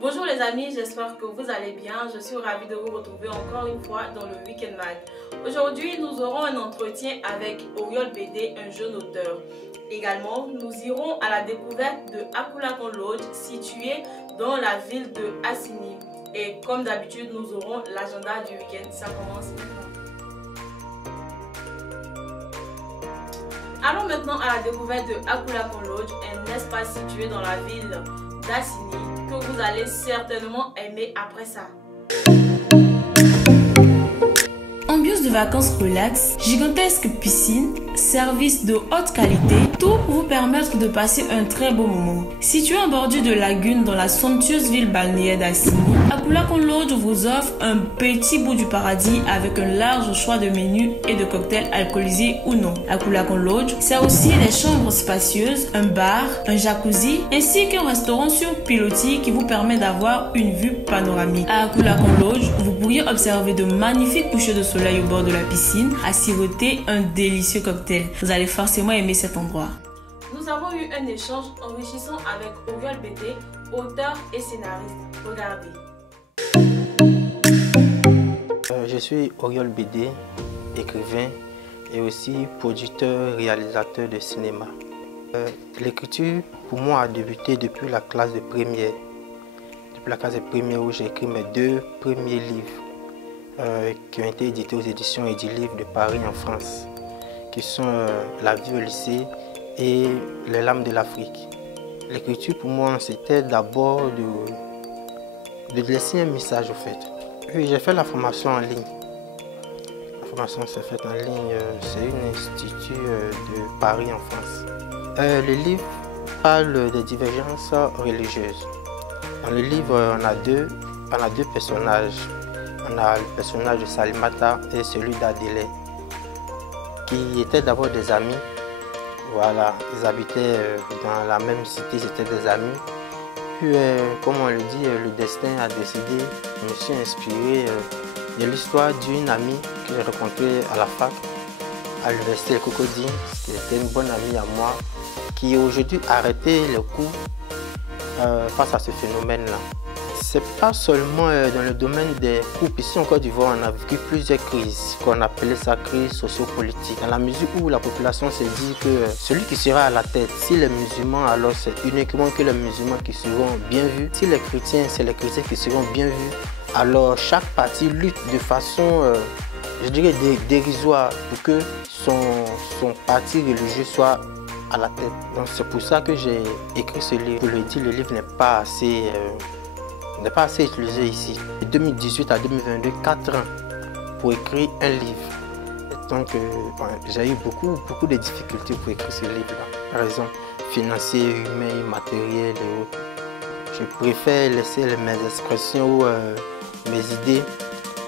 Bonjour les amis, j'espère que vous allez bien. Je suis ravie de vous retrouver encore une fois dans le Weekend Mag. Aujourd'hui, nous aurons un entretien avec Oriol BD, un jeune auteur. Également, nous irons à la découverte de Akulakon Lodge, situé dans la ville de Assini. Et comme d'habitude, nous aurons l'agenda du week-end. Ça commence maintenant. Allons maintenant à la découverte de Akulakon Lodge, un espace situé dans la ville d'Assini que vous allez certainement aimer après ça. Ambiance de vacances relax, gigantesque piscine, service de haute qualité, tout pour vous permettre de passer un très beau moment. Situé en bordure de lagune dans la somptueuse ville balnéaire d'Assini, Akulakon Lodge vous offre un petit bout du paradis avec un large choix de menus et de cocktails alcoolisés ou non. Akulakon Lodge, c'est aussi des chambres spacieuses, un bar, un jacuzzi ainsi qu'un restaurant sur pilotis qui vous permet d'avoir une vue panoramique. À Akulakon Lodge, vous pourriez observer de magnifiques couchers de soleil au bord de la piscine à siroter un délicieux cocktail. Vous allez forcément aimer cet endroit. Nous avons eu un échange enrichissant avec Oriol BD, auteur et scénariste. Regardez. Je suis Oriol BD, écrivain et aussi producteur, réalisateur de cinéma. L'écriture pour moi a débuté depuis la classe de première. Depuis la classe de première où j'ai écrit mes 2 premiers livres qui ont été édités aux éditions Edilivre de Paris en France, qui sont La vie au lycée et Les lames de l'Afrique. L'écriture pour moi c'était d'abord de laisser un message au fait. Oui, j'ai fait la formation en ligne. La formation s'est faite en ligne, c'est un institut de Paris en France. Le livre parle des divergences religieuses. Dans le livre, on a deux personnages. On a le personnage de Salimata et celui d'Adélé, qui étaient d'abord des amis. Voilà, ils habitaient dans la même cité, ils étaient des amis. Puis, comme on le dit, le destin a décidé, je me suis inspiré de l'histoire d'une amie que j'ai rencontrée à la fac, à l'université de Cocody, qui était une bonne amie à moi, qui aujourd'hui a arrêté le coup face à ce phénomène-là. C'est pas seulement dans le domaine des couples. Ici en Côte d'Ivoire, on a vécu plusieurs crises, qu'on appelait ça crise sociopolitique. Dans la mesure où la population se dit que celui qui sera à la tête, si les musulmans, alors c'est uniquement que les musulmans qui seront bien vus. Si les chrétiens, c'est les chrétiens qui seront bien vus. Alors chaque parti lutte de façon, je dirais, dérisoire pour que son parti religieux soit à la tête. Donc c'est pour ça que j'ai écrit ce livre. Pour le dire, le livre n'est pas assez utilisé ici. De 2018 à 2022, 4 ans pour écrire un livre. Et donc, j'ai eu beaucoup de difficultés pour écrire ce livre-là. Par exemple, financier, humain, matériel et autres. Je préfère laisser mes expressions ou mes idées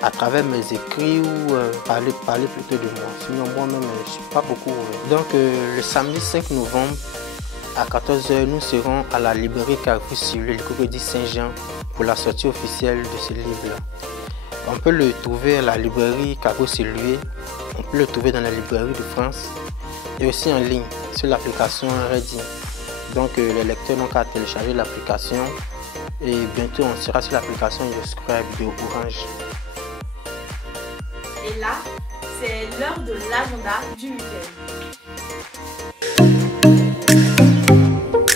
à travers mes écrits ou parler plutôt de moi. Sinon, moi-même, je ne suis pas beaucoup. Donc, le samedi 5 novembre, à 14 h, nous serons à la librairie Carrefour Silué, le Cocody Saint-Jean, pour la sortie officielle de ce livre-là. On peut le trouver à la librairie Carrefour Silué, on peut le trouver dans la librairie de France et aussi en ligne sur l'application Ready. Donc les lecteurs n'ont qu'à télécharger l'application et bientôt on sera sur l'application YouScribe de Orange. Et là, c'est l'heure de l'agenda du week-end.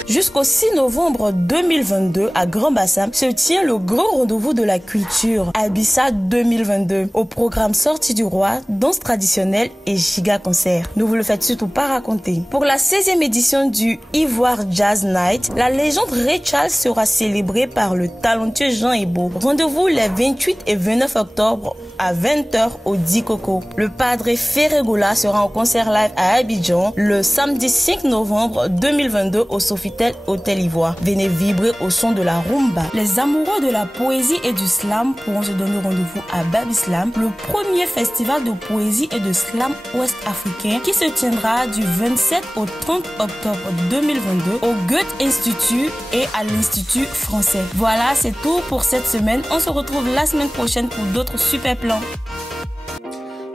Jusqu'au 6 novembre 2022, à Grand Bassam, se tient le grand rendez-vous de la culture, Abissa 2022. Au programme Sortie du Roi, danse traditionnelle et giga concert. Ne vous le faites surtout pas raconter. Pour la 16e édition du Ivoire Jazz Night, la légende Ray Charles sera célébrée par le talentueux Jean Ebo. Rendez-vous les 28 et 29 octobre à 20 h au Dikoko. Le Padre Ferregola sera en concert live à Abidjan le samedi 5 novembre 2022 au Sofitel Hôtel Ivoire. Venez vibrer au son de la rumba. Les amoureux de la poésie et du slam pourront se donner rendez-vous à Babislam, le premier festival de poésie et de slam ouest-africain qui se tiendra du 27 au 30 octobre 2022 au Goethe Institut et à l'Institut français. Voilà, c'est tout pour cette semaine. On se retrouve la semaine prochaine pour d'autres super plans.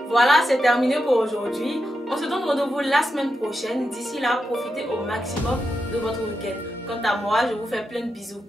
Voilà, c'est terminé pour aujourd'hui. On se donne rendez-vous la semaine prochaine. D'ici là, profitez au maximum de votre week-end. Quant à moi, je vous fais plein de bisous.